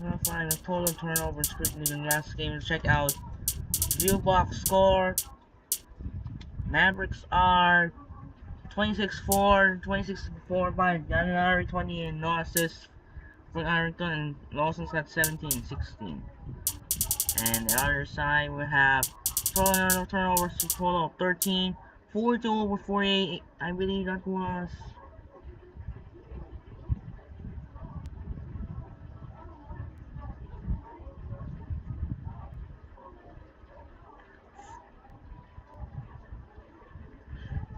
I'm gonna find the total turnovers quickly in the last game. Let's check out view box score. Mavericks are 26-4 by January 20 and no assists for Arrington, and Lawson's got 17-16. And the other side we have total turnovers to total of 13, 42 over 48. I believe that was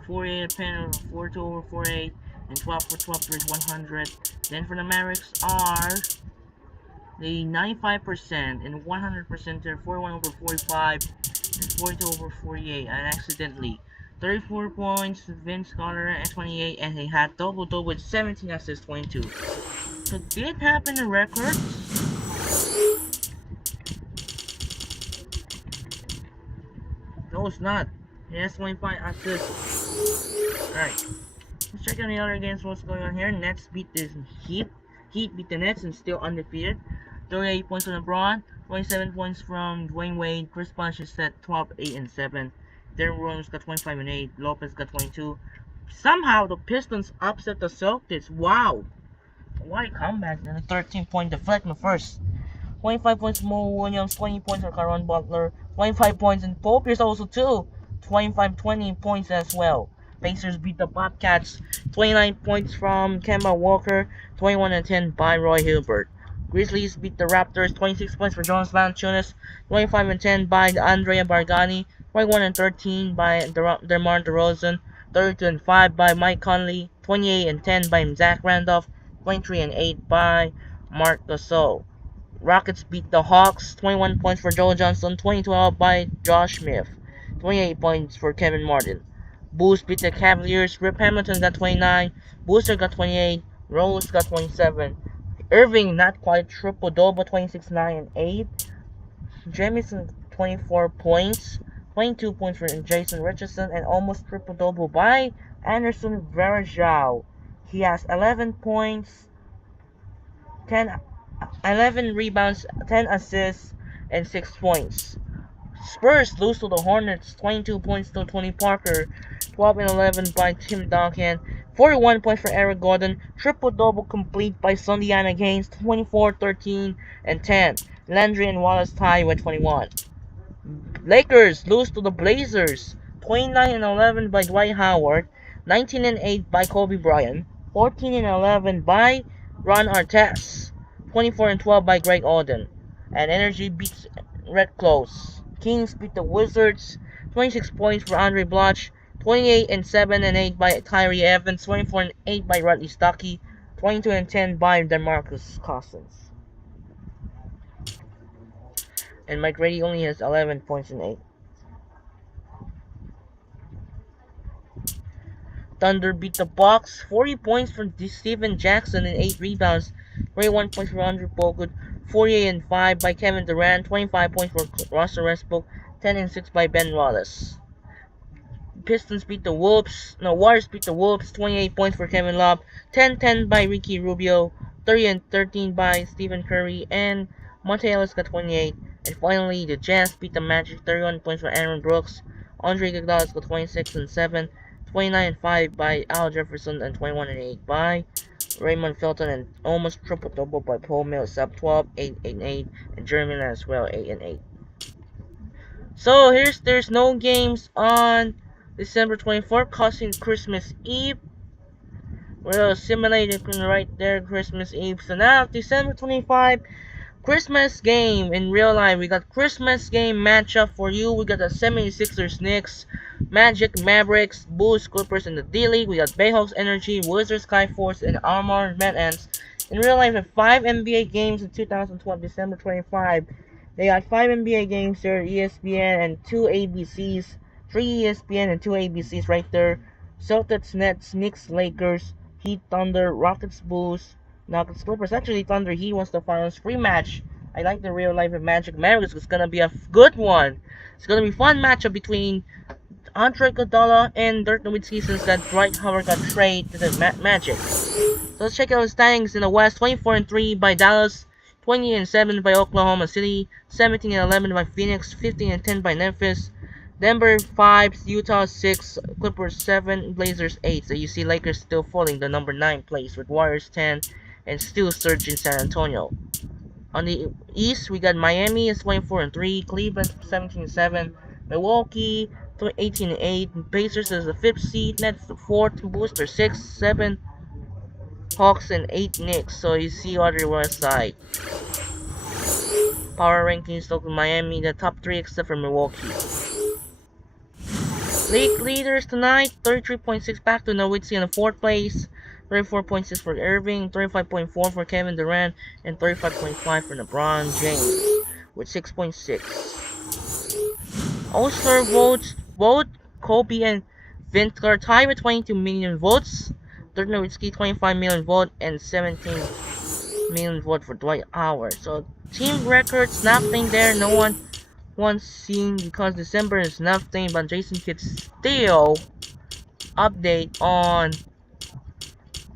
48 pen over 42 over 48, and 12 for 12 is 100. Then for the Mavericks are the 95% and 100%, they're 41 over 45 and 42 over 48. And accidentally 34 points to Vince Carter at 28, and he had double with 17 assists, 22. So did it happen in records? No, it's not. He has 25 assists. Alright. Let's check on the other games, what's going on here. Nets beat the Heat. Heat beat the Nets and still undefeated. 38 points on LeBron. 27 points from Dwayne Wade. Chris Bosh is set 12, 8, and 7. Derrick Rose got 25 and 8. Lopez got 22. Somehow the Pistons upset the Celtics. Wow. What a comeback. And a 13-point deflection first. 25 points Mo Williams. 20 points for Caron Butler. 25 points, and Paul Pierce also too. 20 points as well. Pacers beat the Bobcats. 29 points from Kemba Walker. 21 and 10 by Roy Hilbert. Grizzlies beat the Raptors. 26 points for Jonas Valanciunas. 25 and 10 by Andrea Bargnani. 21 and 13 by DeMar DeRozan. 32 and 5 by Mike Conley. 28 and 10 by Zach Randolph. 23 and 8 by Marc Gasol. Rockets beat the Hawks. 21 points for Joe Johnson. 22 by Josh Smith. 28 points for Kevin Martin. Bulls beat the Cavaliers. Rip Hamilton got 29. Booster got 28. Rose got 27. Irving not quite triple-double, 26, 9, and 8. Jamison 24 points. 22 points for Jason Richardson, and almost triple-double by Anderson Varejao. He has 11 points, 11 rebounds, 10 assists, and 6 points. Spurs lose to the Hornets, 22 points to Tony Parker, 12 and 11 by Tim Duncan, 41 points for Eric Gordon, triple-double complete by Sondiana Gaines, 24, 13, and 10. Landry and Wallace tie with 21. Lakers lose to the Blazers, 29 and 11 by Dwight Howard, 19 and 8 by Kobe Bryant, 14 and 11 by Ron Artest, 24 and 12 by Greg Oden. And Energy beats Red Close. Kings beat the Wizards, 26 points for Andre Bloch, 28 and 7 and 8 by Kyrie Evans, 24 and 8 by Rodney Stuckey, 22 and 10 by DeMarcus Cousins. And Mike Grady only has 11 points and 8. Thunder beat the Bucks, 40 points from Steven Jackson and 8 rebounds, 21 points for Andrew Bogut, 48 and 5 by Kevin Durant, 25 points for Russell Westbrook, 10 and 6 by Ben Wallace. Pistons beat the Wolves. No, Warriors beat the Wolves. 28 points for Kevin Love. 10-10 by Ricky Rubio. 30 and 13 by Stephen Curry. And Monte Ellis got 28. And finally, the Jazz beat the Magic. 31 points for Aaron Brooks. Andre Iguodala got 26 and 7. 29 and 5 by Al Jefferson. And 21 and 8 by Raymond Felton. And almost triple-double by Paul Millsap. 12, 8 and 8. And Jeremy Lin as well. 8 and 8. So there's no games on December 24th, causing Christmas Eve. We'll simulate it right there, Christmas Eve. So now, December 25, Christmas game in real life. We got Christmas game matchup for you. We got the 76ers Knicks, Magic Mavericks, Bulls Clippers in the D-League. We got Bayhawks Energy, Wizards Skyforce, and Armor Mad Ants. In real life, we have 5 NBA games in 2012, December 25. They got 5 NBA games there, ESPN, and 2 ABCs. 3 ESPN and 2 ABCs right there. Celtics, Nets, Knicks, Lakers, Heat, Thunder, Rockets, Bulls, Nuggets, Clippers. Actually, Thunder Heat was the finals rematch. I like the real life of Magic Mavericks. It's gonna be a good one. It's gonna be a fun matchup between Andre Iguodala and Dirk Nowitzki since that Dwight Howard got traded to the Magic. So let's check out the standings in the West. 24-3 by Dallas, 20-7 by Oklahoma City, 17-11 by Phoenix, 15-10 by Memphis, Denver 5, Utah 6, Clippers 7, Blazers 8. So you see Lakers still falling the number 9 place with Warriors 10 and still surging San Antonio. On the East, we got Miami is 24-3, Cleveland 17-7, Milwaukee 18-8, Pacers is the 5th seed, Nets the 4th, Bulls are 6, 7, Hawks and 8 Knicks. So you see other west side. Power rankings look Miami the top 3 except for Milwaukee. League leaders tonight, 33.6 back to Nowitzki in the 4th place, 34.6 for Irving, 35.4 for Kevin Durant, and 35.5 for LeBron James with 6.6. All-Star votes, vote Kobe and Vince are tied with 22 million votes. Dirk Nowitzki 25 million vote and 17 million vote for Dwight Howard. So team records, nothing there. No one seen because December is nothing. But Jason Kidd still update on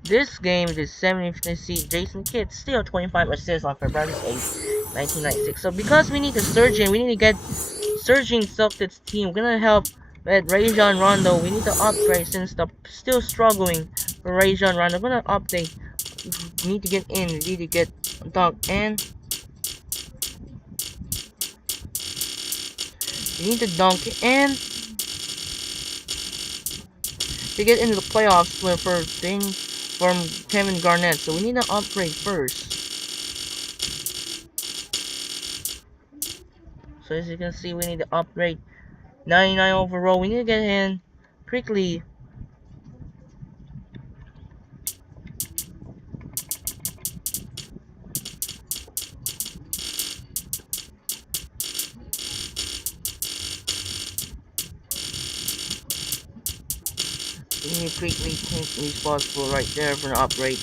this game. This 70th seed. Jason Kidd still 25 assists on February 8th, 1996. So because we need to surge in, we need to get surging Celtics team. We're gonna help with Rajon Rondo. We need to upgrade since the still struggling for Rajon Rondo. We're gonna update. We need to get in. We need to get dunk in. We need to dunk in to get into the playoffs for thing from Kevin Garnett. So we need to upgrade first. So as you can see, we need to upgrade 99 overall. We need to get in quickly. We need to quickly change these possible right there for the upgrade.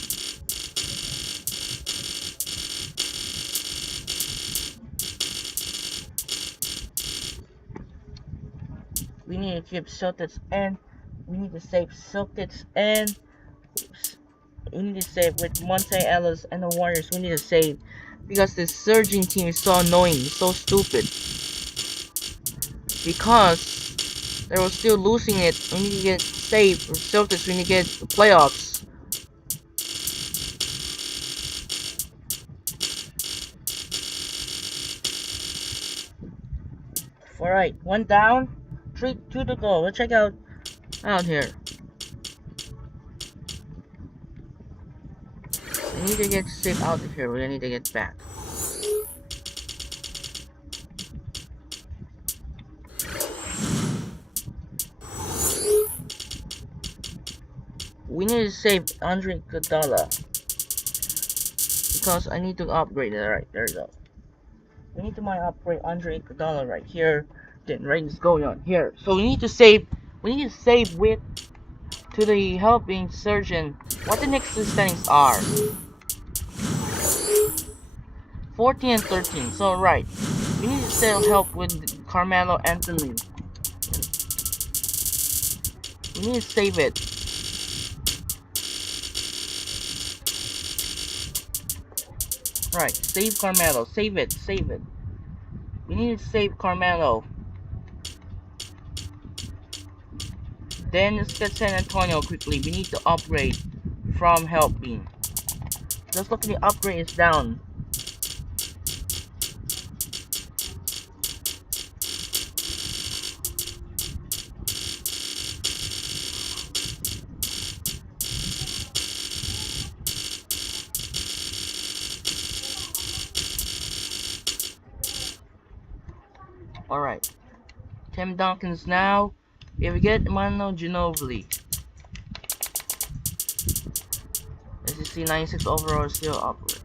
We need to keep Celtics and we need to save Celtics and we need to save with Monte Ellis and the Warriors. We need to save because this surging team is so annoying, so stupid. Because they were still losing it. We need to get saved from Celtics. We need to get the playoffs. Alright, 1 down, 2 to go. Let's check out here. We need to get safe out of here. We need to get back. We need to save Andre Iguodala because I need to upgrade it. Right there you go. We need to upgrade Andre Iguodala right here. Then right is going on here. So we need to save. We need to save with to the helping surgeon. What the next standings are? 14 and 13. So right, we need to still help with Carmelo Anthony. We need to save it. Right, save Carmelo. Save it. Save it. We need to save Carmelo. Then let's get San Antonio quickly. We need to upgrade from helping. Just look at the upgrade is down. Alright. Tim Duncan's now. If we get Manu Ginobili. As you see, 96 overall is still upward.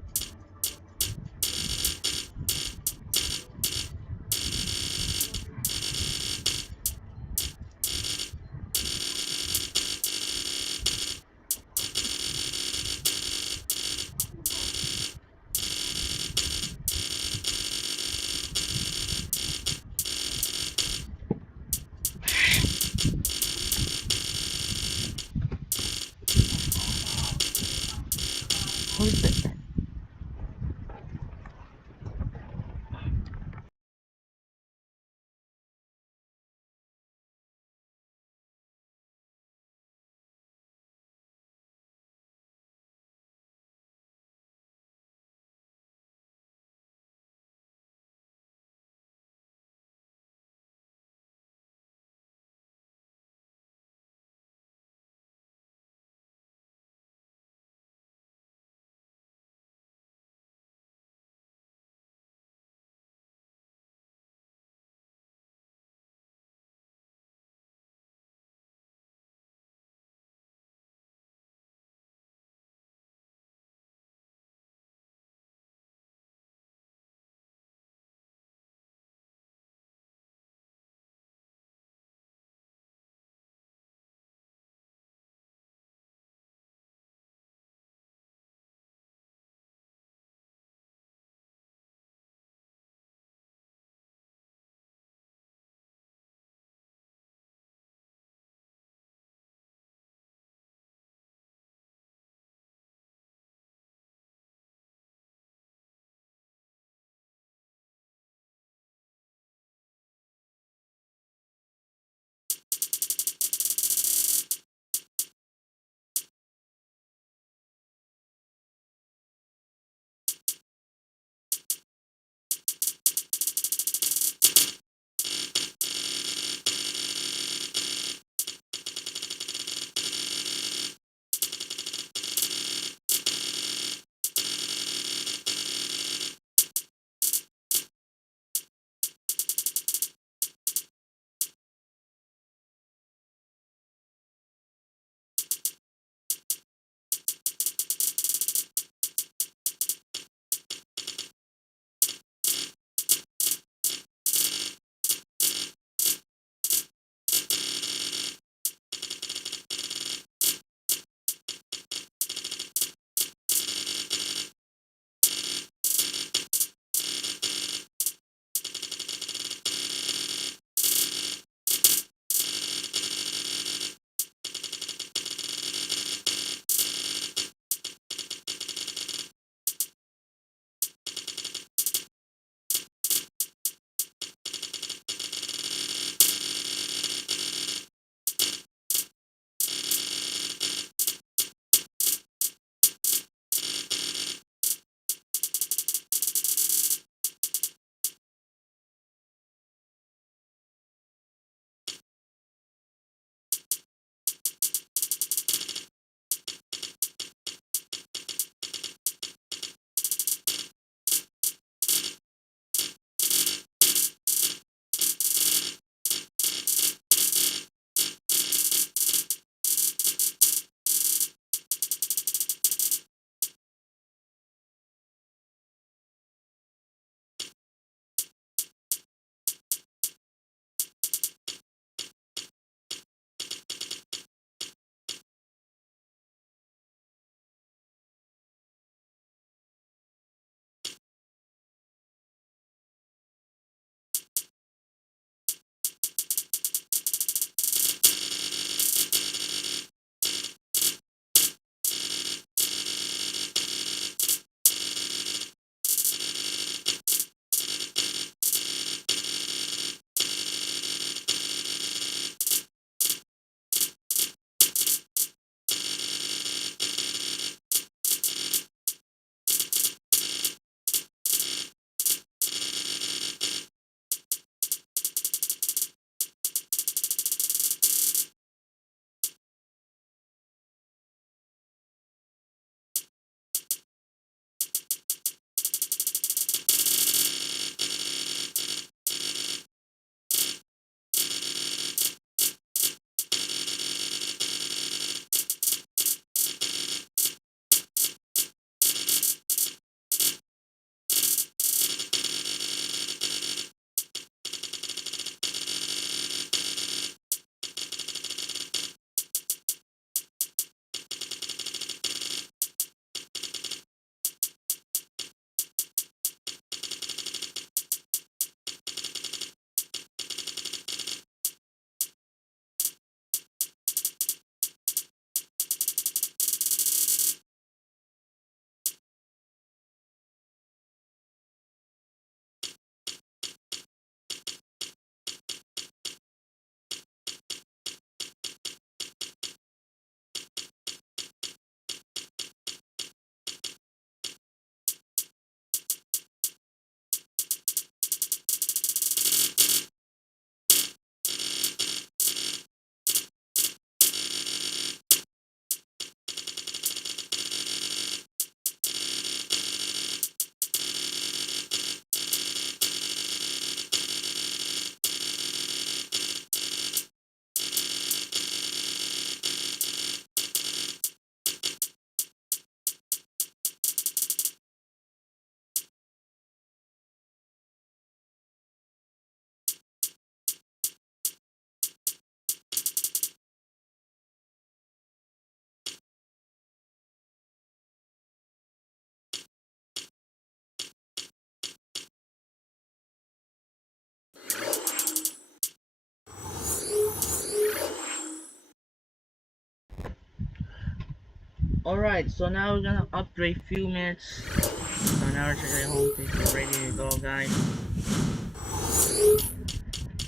Alright, so now we're gonna upgrade few minutes. So now we're checking the homepage. We're ready to go, guys.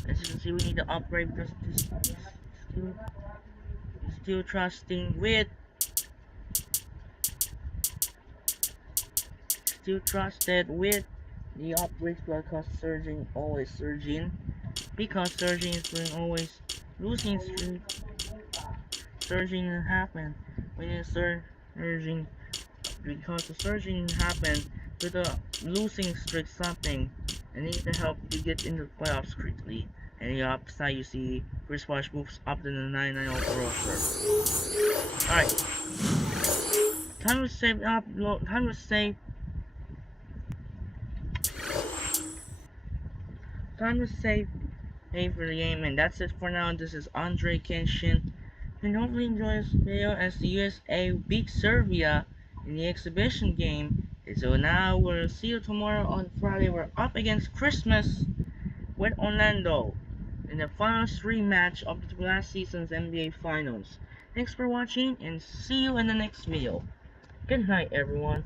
As you can see, we need to upgrade because this still trusting with. Still trusted with the upgrades because surging always surging. Because surging is doing always losing streak. Surging happen when it's surging, because the surging happened with a losing streak something, and need to help you get into the playoffs quickly. And the upside you see Chris Bosh moves up to the 99 overall serve. Alright. Time to save upload, time to save pay for the game, and that's it for now. This is Andre Kenshin, and hopefully enjoy this video as the USA beat Serbia in the exhibition game. And so now we'll see you tomorrow on Friday. We're up against Christmas with Orlando in the final 3 match of the last season's NBA Finals. Thanks for watching, and see you in the next video. Good night, everyone.